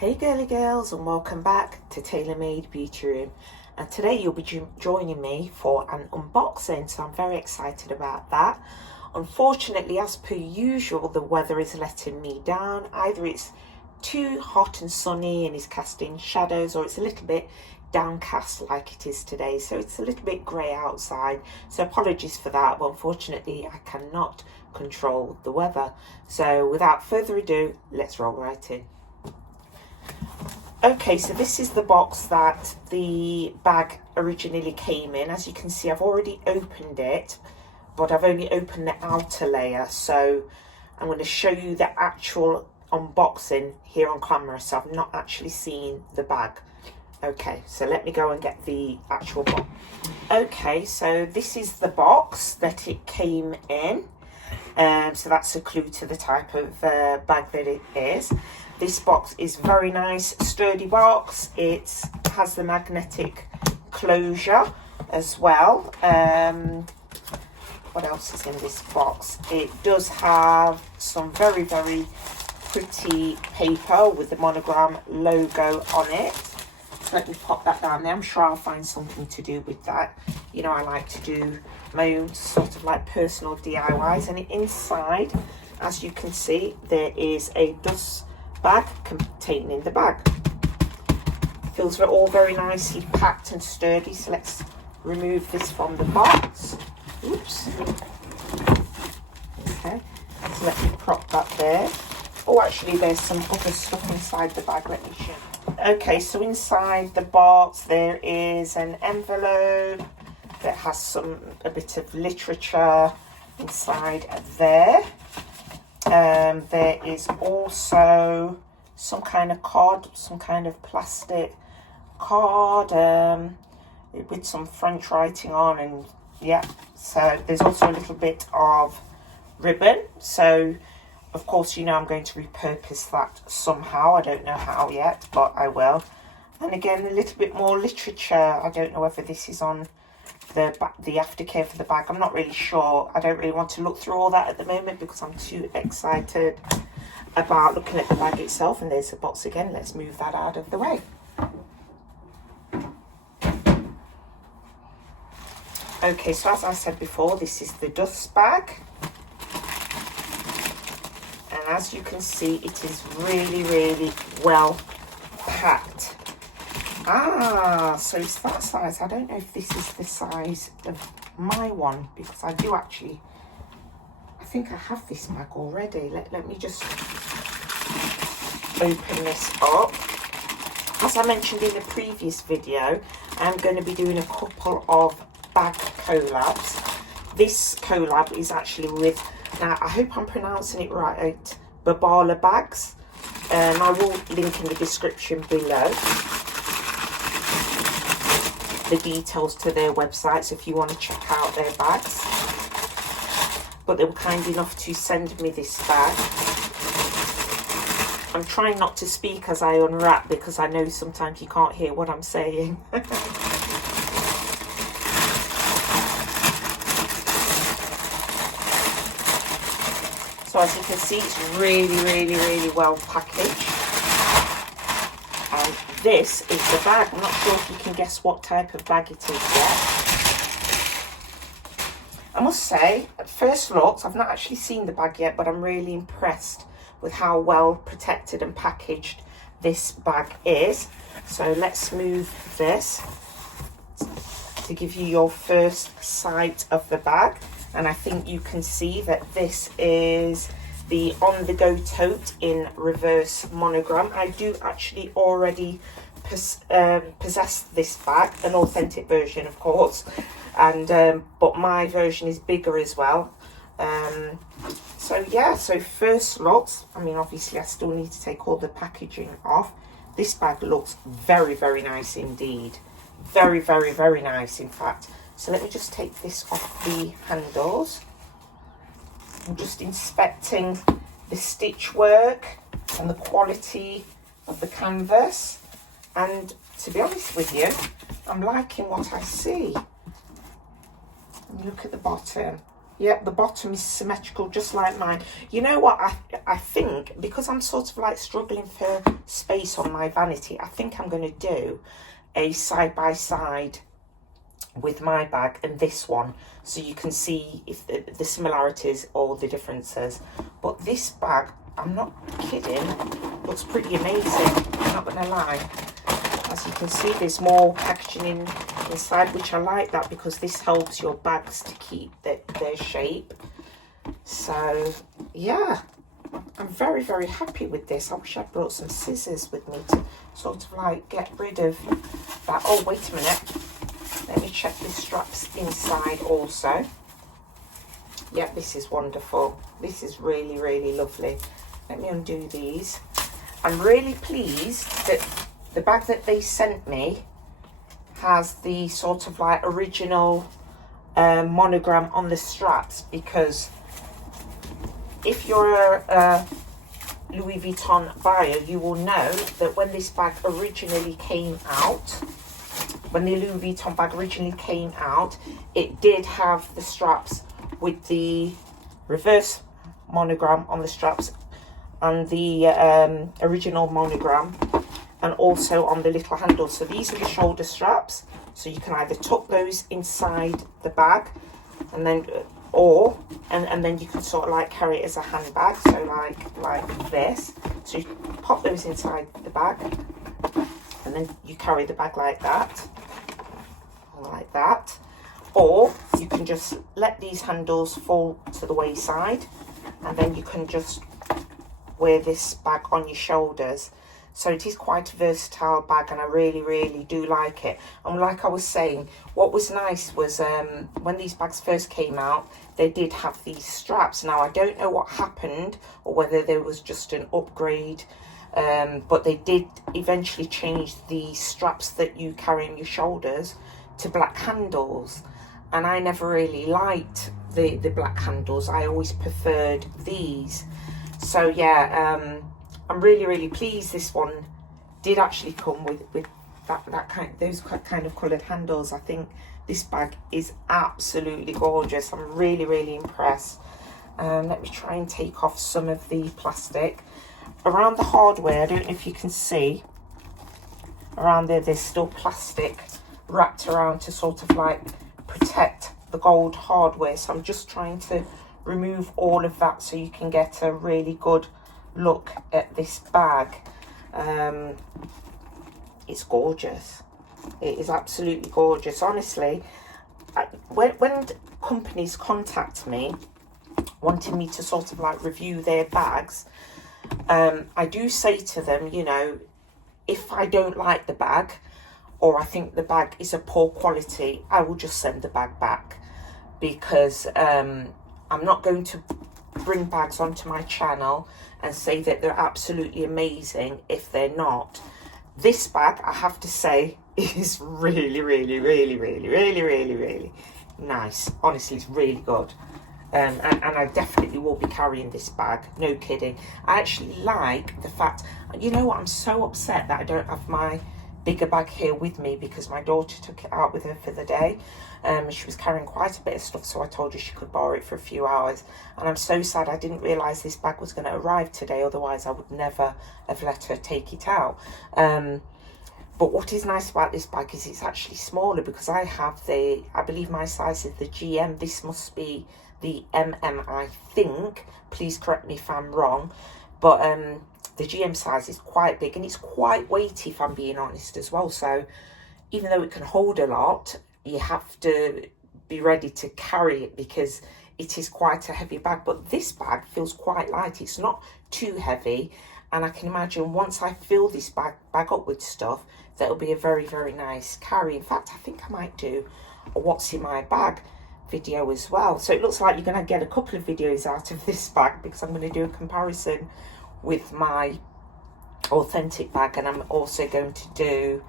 Hey girly girls, and welcome back to Tailor Made Beauty Room. And today you'll be joining me for an unboxing, so I'm very excited about that. Unfortunately, as per usual, the weather is letting me down. Either it's too hot and sunny and is casting shadows, or it's a little bit downcast like it is today. So it's a little bit grey outside, so apologies for that, but unfortunately I cannot control the weather. So without further ado, let's roll right in. Okay, so this is the box that the bag originally came in. As you can see, I've already opened it, but I've only opened the outer layer. So I'm going to show you the actual unboxing here on camera, so I've not actually seen the bag. Okay, so let me go and get the actual box. Okay, so this is the box that it came in. So that's a clue to the type of bag that it is. This box is very nice, sturdy box. It has the magnetic closure as well. What else is in this box? It does have some very, very pretty paper with the monogram logo on it. So let me pop that down there. I'm sure I'll find something to do with that. You know, I like to do my own sort of like personal DIYs. And inside, as you can see, there is a dust bag containing the bag. Feels all very nicely packed and sturdy. So let's remove this from the box. Oops. Okay, so let me prop that there. Oh, actually there's some other stuff inside the bag. Let me show you. Okay, so inside the box there is an envelope that has a bit of literature inside there. There is also some kind of card, some kind of plastic card with some French writing on, and yeah, so there's also a little bit of ribbon. So of course, you know, I'm going to repurpose that somehow. I don't know how yet, but I will. And again, a little bit more literature. I don't know whether this is on the aftercare for the bag. I'm not really sure. I don't really want to look through all that at the moment because I'm too excited about looking at the bag itself. And there's the box again. Let's move that out of the way. Okay, so as I said before, this is the dust bag. And as you can see, it is really, really well packed. Ah, so it's that size. I don't know if this is the size of my one, because I do actually, I think I have this bag already. Let me just open this up. As I mentioned in the previous video, I'm going to be doing a couple of bag collabs. This collab is actually with, now I hope I'm pronouncing it right, Babalabags. I will link in the description below the details to their website, so if you want to check out their bags. But they were kind enough to send me this bag. I'm trying not to speak as I unwrap because I know sometimes you can't hear what I'm saying. So as you can see, it's really, really, really well packaged. And this is the bag. I'm not sure if you can guess what type of bag it is yet. I must say, at first looks, I've not actually seen the bag yet, but I'm really impressed with how well protected and packaged this bag is. So let's move this to give you your first sight of the bag. And I think you can see that this is the on-the-go tote in reverse monogram. I do actually already possess this bag, an authentic version, of course, and but my version is bigger as well. So yeah, so first looks, I mean, obviously I still need to take all the packaging off. This bag looks very, very nice indeed. Very, very, very nice, in fact. So let me just take this off the handles. I'm just inspecting the stitch work and the quality of the canvas. And to be honest with you, I'm liking what I see. Look at the bottom. Yep, the bottom is symmetrical, just like mine. You know what, I think, because I'm sort of like struggling for space on my vanity, I think I'm going to do a side-by-side with my bag and this one, so you can see if the similarities or the differences. But this bag, I'm not kidding, looks pretty amazing, I'm not going to lie. As you can see, there's more packaging inside, which I like that because this helps your bags to keep their shape. So yeah, I'm very, very happy with this. I wish I'd brought some scissors with me to sort of like get rid of that. Oh, wait a minute. Let me check the straps inside also. Yeah, this is wonderful. This is really, really lovely. Let me undo these. I'm really pleased that the bag that they sent me has the sort of like original monogram on the straps, because if you're a Louis Vuitton buyer, you will know that when this bag originally came out, when the Louis Vuitton bag originally came out, it did have the straps with the reverse monogram on the straps and the original monogram, and also on the little handles. So these are the shoulder straps, so you can either tuck those inside the bag and then and then you can sort of like carry it as a handbag, so like this. So you pop those inside the bag and then you carry the bag like that, or you can just let these handles fall to the wayside and then you can just wear this bag on your shoulders. So it is quite a versatile bag, and I really, really do like it. And like I was saying, what was nice was when these bags first came out, they did have these straps. Now, I don't know what happened or whether there was just an upgrade, but they did eventually change the straps that you carry on your shoulders to black handles. And I never really liked the black handles. I always preferred these. So yeah, I'm really, really pleased this one did actually come with those kind of coloured handles. I think this bag is absolutely gorgeous. I'm really, really impressed. Let me try and take off some of the plastic. Around the hardware, I don't know if you can see, around there's still plastic wrapped around to sort of like protect the gold hardware. So I'm just trying to remove all of that so you can get a really good look at this bag. It's gorgeous. It is absolutely gorgeous. Honestly, when companies contact me wanting me to sort of like review their bags, I do say to them, you know, if I don't like the bag or I think the bag is a poor quality, I will just send the bag back, because I'm not going to bring bags onto my channel and say that they're absolutely amazing if they're not. This bag, I have to say, is really, really, really, really, really, really, really nice. Honestly, it's really good. And I definitely will be carrying this bag, no kidding. I actually like the fact, you know what, I'm so upset that I don't have my bigger bag here with me, because my daughter took it out with her for the day. She was carrying quite a bit of stuff, so I told her she could borrow it for a few hours. And I'm so sad I didn't realise this bag was going to arrive today, otherwise I would never have let her take it out. But what is nice about this bag is it's actually smaller, because I have I believe my size is the GM. This must be the MM, I think. Please correct me if I'm wrong. But the GM size is quite big, and it's quite weighty, if I'm being honest, as well. So even though it can hold a lot, you have to be ready to carry it, because it is quite a heavy bag. But this bag feels quite light. It's not too heavy, and I can imagine once I fill this bag up with stuff, that'll be a very, very nice carry. In fact, I think I might do a what's in my bag video as well. So it looks like you're going to get a couple of videos out of this bag, because I'm going to do a comparison with my authentic bag, and I'm also going to do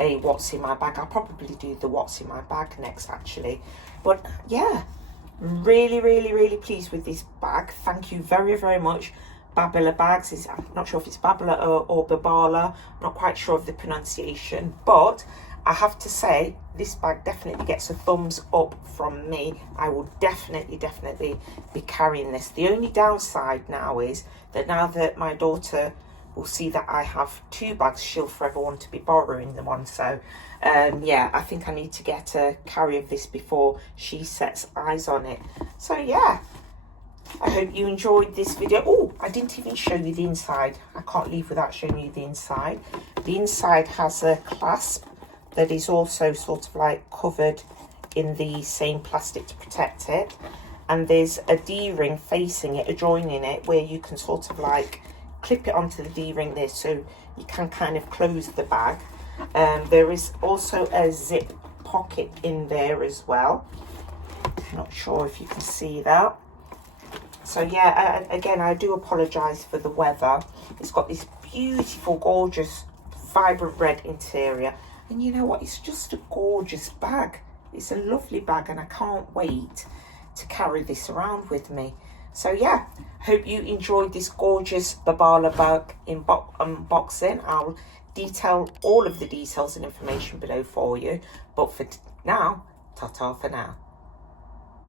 a what's in my bag. I'll probably do the what's in my bag next, actually. But yeah, really, really, really pleased with this bag. Thank you very, very much, Babalabags. I'm not sure if it's Babala or Babala, not quite sure of the pronunciation, but I have to say, this bag definitely gets a thumbs up from me. I will definitely be carrying this. The only downside now is that now that my daughter will see that I have 2 bags, she'll forever want to be borrowing the one. So yeah, I think I need to get a carry of this before she sets eyes on it. So yeah, I hope you enjoyed this video. Oh, I didn't even show you the inside. I can't leave without showing you the inside. The inside has a clasp that is also sort of like covered in the same plastic to protect it. And there's a D-ring facing it, adjoining it, where you can sort of like clip it onto the D-ring there, so you can kind of close the bag. There is also a zip pocket in there as well. Not sure if you can see that. So yeah, again, I do apologise for the weather. It's got this beautiful, gorgeous, vibrant red interior. And you know what? It's just a gorgeous bag. It's a lovely bag, and I can't wait to carry this around with me. So yeah, hope you enjoyed this gorgeous Babalabag unboxing. I'll detail all of the details and information below for you. But for now, ta-ta for now.